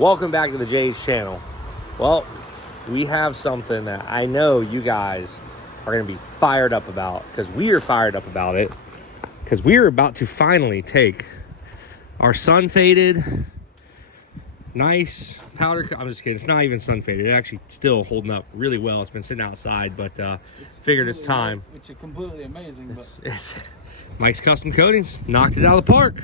Welcome back to the Jay's channel. Well, we have something that I know you guys are going to be fired up about, because we are fired up about it, because we are about to finally take our sun faded, nice powder. I'm just kidding. It's not even sun faded. It's actually still holding up really well. It's been sitting outside, but figured it's time. Which is completely amazing. It's Mike's Custom Coatings knocked it out of the park.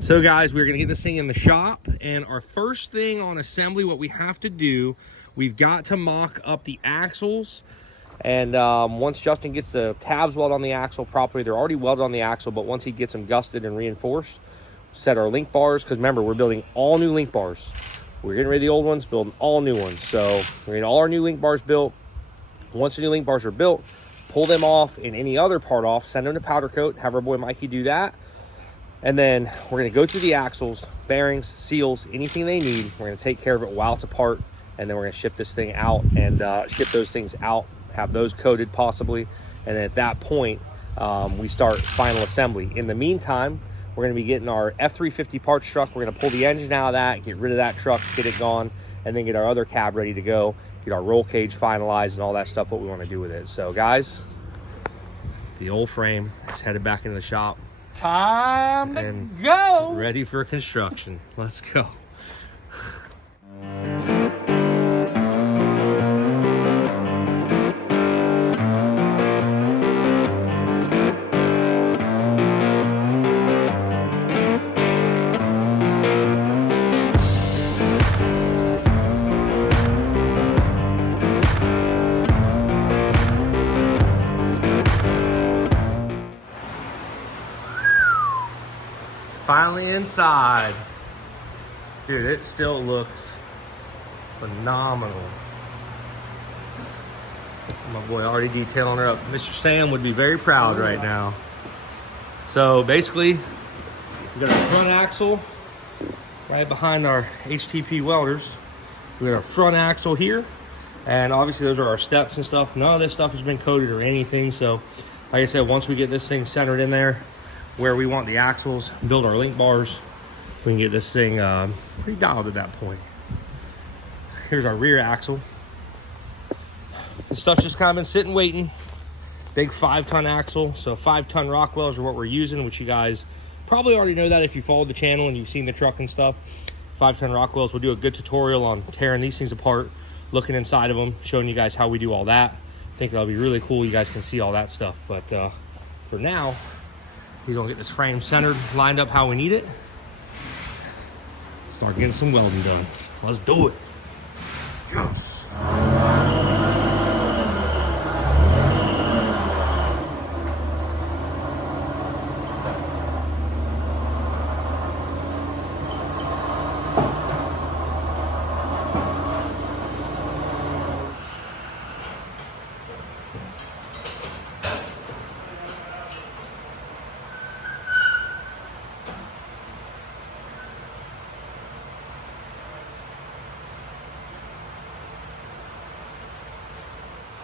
So guys, we're gonna get this thing in the shop, and our first thing on assembly, what we have to do, we've got to mock up the axles. And once Justin gets the tabs welded on the axle properly, they're already welded on the axle, but once he gets them gusted and reinforced, set our link bars, because remember, we're building all new link bars. We're getting rid of the old ones, building all new ones. So we're getting all our new link bars built. Once the new link bars are built, pull them off and any other part off, send them to powder coat, have our boy Mikey do that. And then we're gonna go through the axles, bearings, seals, anything they need. We're gonna take care of it while it's apart, and then we're gonna ship this thing out and ship those things out, have those coated possibly. And then at that point, we start final assembly. In the meantime, we're gonna be getting our F350 parts truck. We're gonna pull the engine out of that, get rid of that truck, get it gone, and then get our other cab ready to go, get our roll cage finalized and all that stuff, what we wanna do with it. So guys, the old frame is headed back into the shop. Time to go. Ready for construction. Let's go. Finally inside. Dude, it still looks phenomenal. My boy already detailing her up. Mr. Sam would be very proud right now. So basically, we got our front axle right behind our HTP welders. We got our front axle here, and obviously those are our steps and stuff. None of this stuff has been coated or anything. So like I said, once we get this thing centered in there where we want the axles, build our link bars, we can get this thing pretty dialed at that point. Here's our rear axle. This stuff's just kind of been sitting waiting. Big 5-ton axle, so 5-ton Rockwells are what we're using, which you guys probably already know that if you followed the channel and you've seen the truck and stuff. 5-ton Rockwells. We'll do a good tutorial on tearing these things apart, looking inside of them, showing you guys how we do all that. I think that'll be really cool. You guys can see all that stuff, but for now, he's gonna get this frame centered, lined up how we need it. Start getting some welding done. Let's do it. Yes.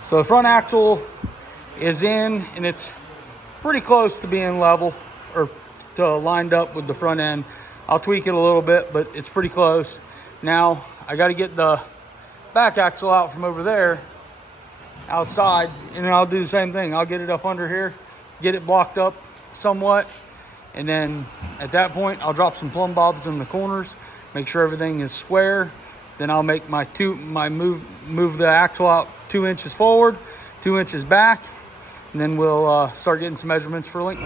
So the front axle is in, and it's pretty close to being level or to lined up with the front end. I'll tweak it a little bit, but it's pretty close. Now I got to get the back axle out from over there outside, and then I'll do the same thing. I'll get it up under here, get it blocked up somewhat, and then at that point I'll drop some plumb bobs in the corners, make sure everything is square. Then I'll make move the axle out 2 inches forward, 2 inches back, and then we'll start getting some measurements for link.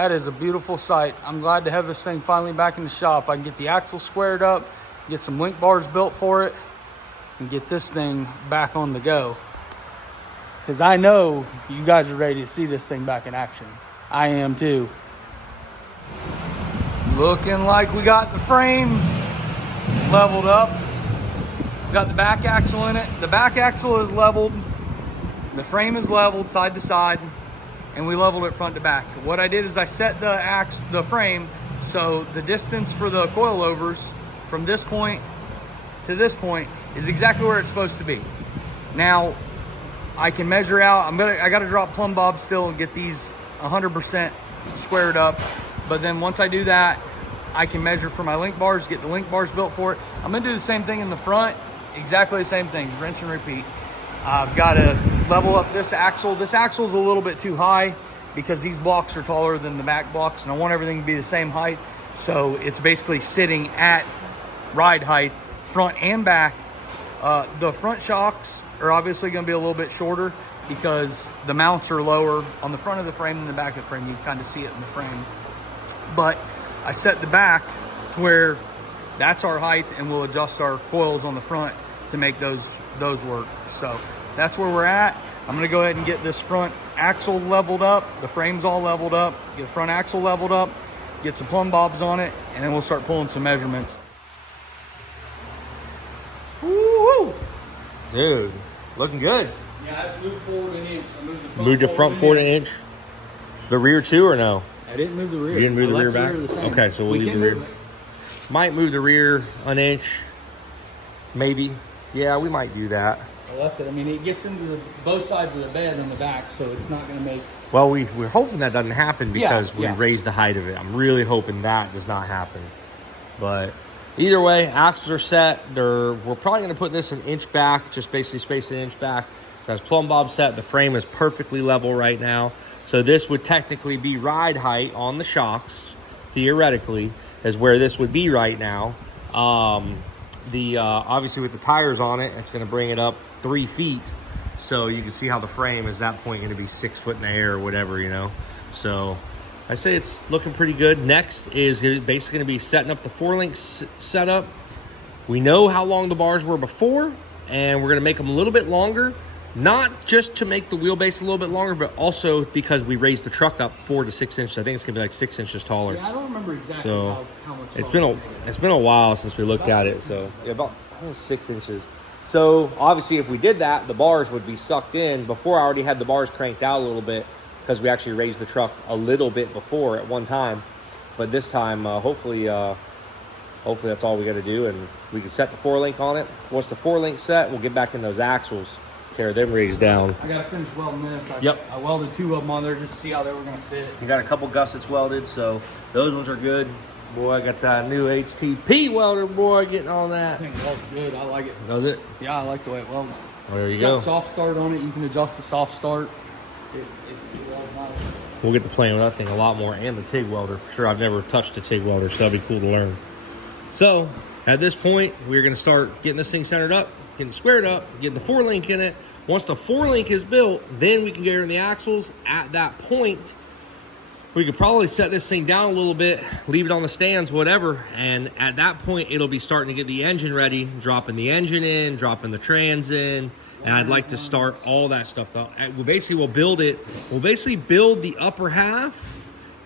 That is a beautiful sight. I'm glad to have this thing finally back in the shop. I can get the axle squared up, get some link bars built for it, and get this thing back on the go. Because I know you guys are ready to see this thing back in action. I am too. Looking like we got the frame leveled up. Got the back axle in it. The back axle is leveled. The frame is leveled side to side, and we leveled it front to back. What I did is I set the frame so the distance for the coilovers from this point to this point is exactly where it's supposed to be. Now I can measure out. I got to drop plumb bob still and get these 100% squared up. But then once I do that, I can measure for my link bars, get the link bars built for it. I'm gonna do the same thing in the front, exactly the same things, rinse and repeat. I've got to level up this axle. This axle is a little bit too high because these blocks are taller than the back blocks, and I want everything to be the same height. So it's basically sitting at ride height, front and back. The front shocks are obviously gonna be a little bit shorter because the mounts are lower on the front of the frame than the back of the frame. You can kind of see it in the frame. But I set the back where that's our height, and we'll adjust our coils on the front to make those work. So that's where we're at. I'm gonna go ahead and get this front axle leveled up. The frame's all leveled up. Get the front axle leveled up, get some plumb bobs on it, and then we'll start pulling some measurements. Woo! Dude, looking good. Yeah, let's move forward an inch. Moved the front forward an inch. The rear too, or no? I didn't move the rear. You didn't move the rear back? Okay, so we'll leave the rear. Might move the rear an inch, maybe. Yeah, we might do that. I left it. I mean, it gets into both sides of the bed in the back, so it's not going to make... Well, we're hoping that doesn't happen because we raised the height of it. I'm really hoping that does not happen. But either way, axles are set. We're probably going to put this an inch back, just basically space an inch back. So as plumb bob set, the frame is perfectly level right now. So this would technically be ride height on the shocks, theoretically, is where this would be right now. Obviously with the tires on it, it's going to bring it up 3 feet. So you can see how the frame is at that point going to be 6 foot in the air or whatever, you know. So I say it's looking pretty good. Next is basically going to be setting up the 4-link setup. We know how long the bars were before, and we're going to make them a little bit longer. Not just to make the wheelbase a little bit longer, but also because we raised the truck up 4 to 6 inches. I think it's gonna be like 6 inches taller. Yeah, I don't remember exactly how much. It's been a while since we looked at it. So yeah, about 6 inches. So obviously, if we did that, the bars would be sucked in. Before, I already had the bars cranked out a little bit because we actually raised the truck a little bit before at one time. But this time, hopefully that's all we got to do, and we can set the 4-link on it. Once the 4-link set, we'll get back in those axles. Tear them rigs down. I gotta finish welding this. Yep. I welded 2 of them on there just to see how they were gonna fit. You got a couple gussets welded, so those ones are good. Boy, I got that new HTP welder, boy, getting on that. I think it welds good. I like it. Does it? Yeah, I like the way it welds. Well, there you It's go. got soft start on it. You can adjust the soft start. It welds nice. We'll get to playing with that thing a lot more, and the TIG welder. For sure, I've never touched a TIG welder, so that'd be cool to learn. So, at this point, we're going to start getting this thing centered up, getting it squared up, getting the 4-link in it. Once the 4-link is built, then we can get in the axles. At that point, we could probably set this thing down a little bit, leave it on the stands, whatever. And at that point, it'll be starting to get the engine ready, dropping the engine in, dropping the trans in. And I'd like to start all that stuff. We'll basically build the upper half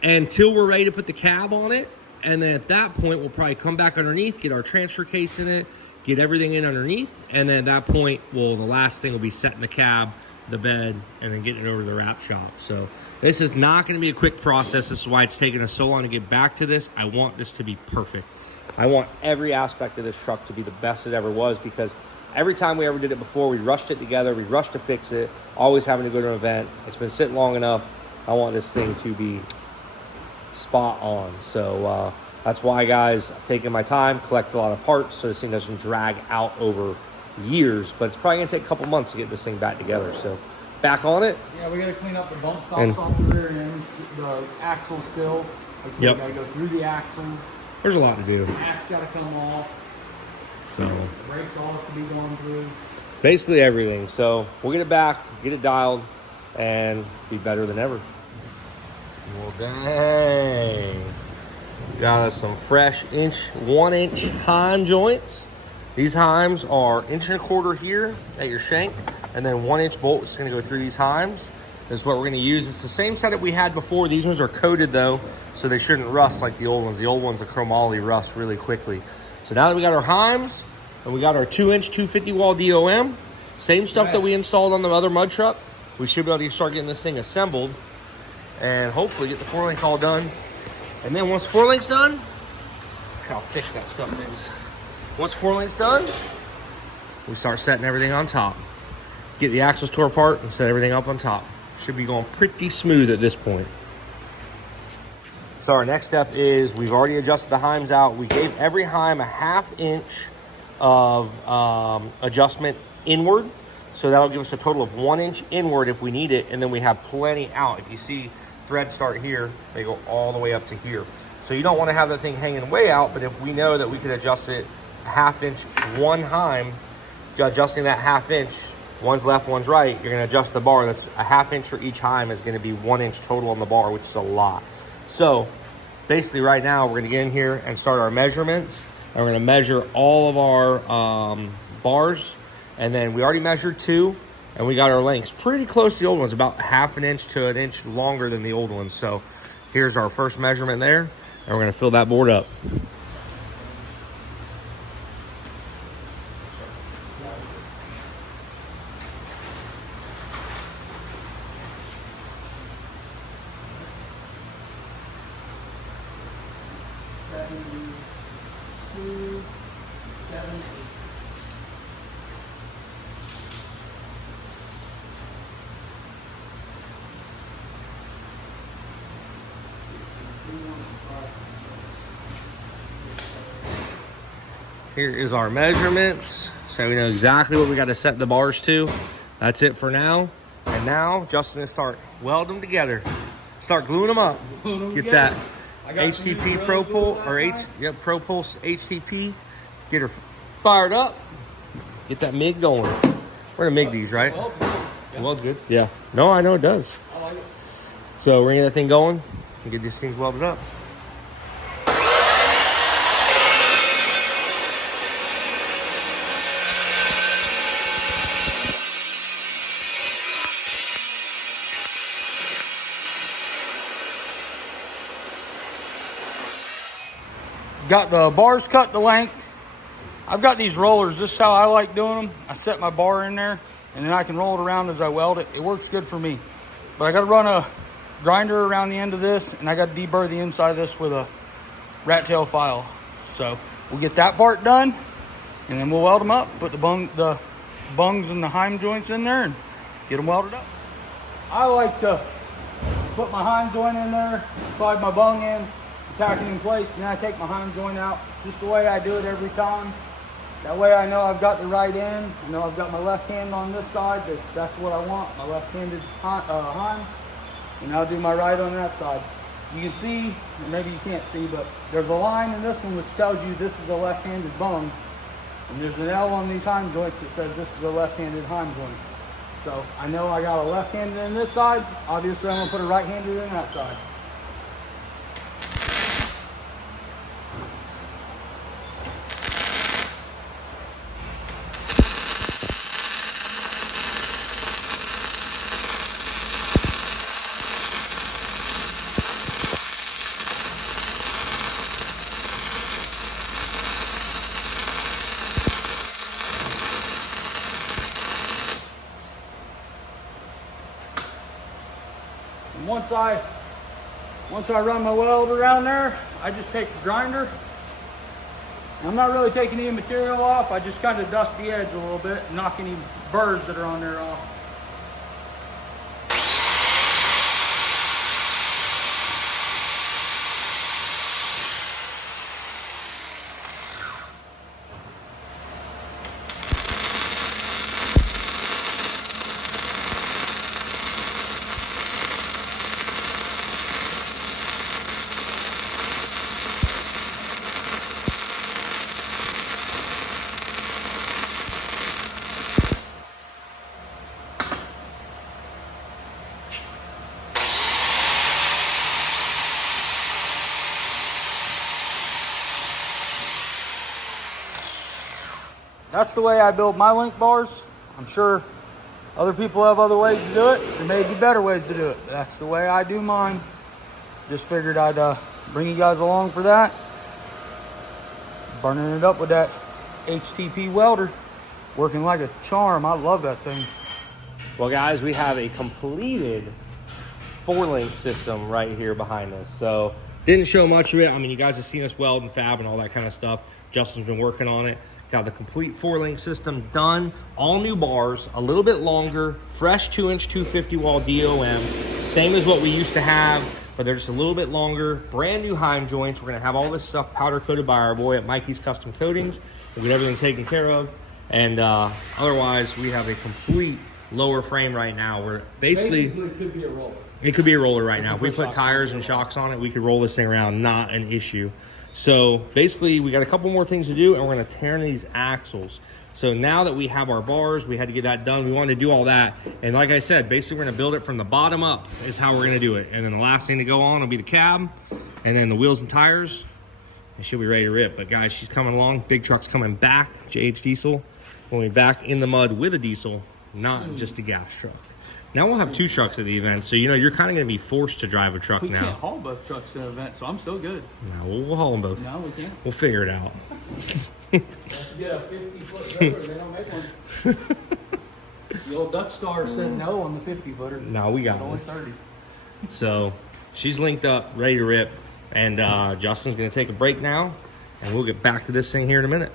until we're ready to put the cab on it. And then at that point, we'll probably come back underneath, get our transfer case in it, get everything in underneath. And then at that point, the last thing will be setting the cab, the bed, and then getting it over to the wrap shop. So this is not going to be a quick process. This is why it's taken us so long to get back to this. I want this to be perfect. I want every aspect of this truck to be the best it ever was, because every time we ever did it before, we rushed it together. We rushed to fix it, always having to go to an event. It's been sitting long enough. I want this thing to be spot on. So that's why, guys, I've taken my time, collect a lot of parts so this thing doesn't drag out over years. But it's probably going to take a couple months to get this thing back together. So back on it. Yeah, we got to clean up the bump stops off the rear ends, the axles still. Like I said, we got to go through the axles. There's a lot to do. That's got to come off. So the brakes all have to be going through. Basically everything. So we'll get it back, get it dialed, and be better than ever. Well, dang. Got us some fresh 1-inch heim joints. These heims are 1.25 inches here at your shank, and then 1-inch bolt is going to go through these heims. This is what we're going to use. It's the same setup we had before. These ones are coated though, so they shouldn't rust like the old ones. The old ones, the chromoly, rust really quickly. So now that we got our heims and we got our 2-inch 250 wall DOM, same stuff that we installed on the other mud truck, we should be able to start getting this thing assembled and hopefully get the 4-link all done. And then once 4-link's done, look how thick that stuff is. Once 4-link's done, we start setting everything on top. Get the axles tore apart and set everything up on top. Should be going pretty smooth at this point. So our next step is we've already adjusted the heims out. We gave every heim a 1/2 inch of adjustment inward. So that'll give us a total of 1 inch inward if we need it. And then we have plenty out. If you see threads start here, they go all the way up to here. So you don't want to have that thing hanging way out, but if we know that we could adjust it a 1/2 inch, one heim, adjusting that 1/2 inch, one's left, one's right, you're going to adjust the bar. That's a 1/2 inch for each heim is going to be 1 inch total on the bar, which is a lot. So basically right now we're going to get in here and start our measurements. And we're going to measure all of our bars. And then we already measured 2 and we got our lengths pretty close to the old ones, about 1/2 inch to 1 inch longer than the old ones. So here's our first measurement there, and we're going to fill that board up. Here is our measurements, so we know exactly what we got to set the bars to. That's it for now. And now Justin will start welding them together. Start gluing them up. Get that HTP Pro Pulse Pro Pulse HTP. Get her fired up. Get that MIG going. We're gonna MIG these, right? The weld's good. Yeah. No, I know it does. I like it. So we're gonna get that thing going and get these things welded up. Got the bars cut to length. I've got these rollers. This is how I like doing them. I set my bar in there, and then I can roll it around as I weld it. It works good for me. But I got to run a grinder around the end of this, and I got to deburr the inside of this with a rat tail file. So we'll get that part done, and then we'll weld them up. Put the bungs and the heim joints in there, and get them welded up. I like to put my heim joint in there, slide my bung in, tack it in place, and then I take my heim joint out. Just the way I do it every time. That way I know I've got the right end. I know I've got my left hand on this side. That's what I want, my left-handed heim. And I'll do my right on that side. You can see, or maybe you can't see, but there's a line in this one which tells you this is a left-handed bung. And there's an L on these heim joints that says this is a left-handed heim joint. So I know I got a left-handed in this side. Obviously I'm gonna put a right-handed in that side. Once I run my weld around there, I just take the grinder. I'm not really taking any material off. I just kind of dust the edge a little bit and knock any burrs that are on there off. that's the way I build my link bars. I'm sure other people have other ways to do it. There may be better ways to do it. That's the way I do mine. Just figured I'd bring you guys along for that. Burning it up with that HTP welder. Working like a charm. I love that thing. Well, guys, we have a completed 4-link system right here behind us. So didn't show much of it. I mean, you guys have seen us weld and fab and all that kind of stuff. Justin's been working on it. Got the complete 4-link system done. All new bars, a little bit longer, fresh 2-inch 250 wall DOM. Same as what we used to have, but they're just a little bit longer. Brand new Heim joints. We're gonna have all this stuff powder coated by our boy at Mikey's Custom Coatings. We'll get everything taken care of. And otherwise, we have a complete lower frame right now. We're basically it could be a roller. It could be a roller right now. If we put tires and shocks on it, we could roll this thing around, not an issue. So basically, we got a couple more things to do, and we're gonna tear into these axles. So now that we have our bars, we had to get that done. We wanted to do all that. And like I said, basically we're gonna build it from the bottom up is how we're gonna do it. And then the last thing to go on will be the cab, and then the wheels and tires, and she'll be ready to rip. But guys, she's coming along. Big truck's coming back, JH Diesel. We'll be back in the mud with a diesel, not just a gas truck. Now we'll have 2 trucks at the event, so you know you're kind of going to be forced to drive a truck now. We can't haul both trucks at an event, so I'm still good. No, we'll haul them both. No, we can't. We'll figure it out. You have to get a 50-foot motor, they don't make one. The old Dutch Star said no on the 50-footer. No, we got only this. 30. So she's linked up, ready to rip, and Justin's going to take a break now, and we'll get back to this thing here in a minute.